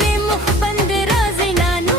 में मुख बंद राज़ी नानू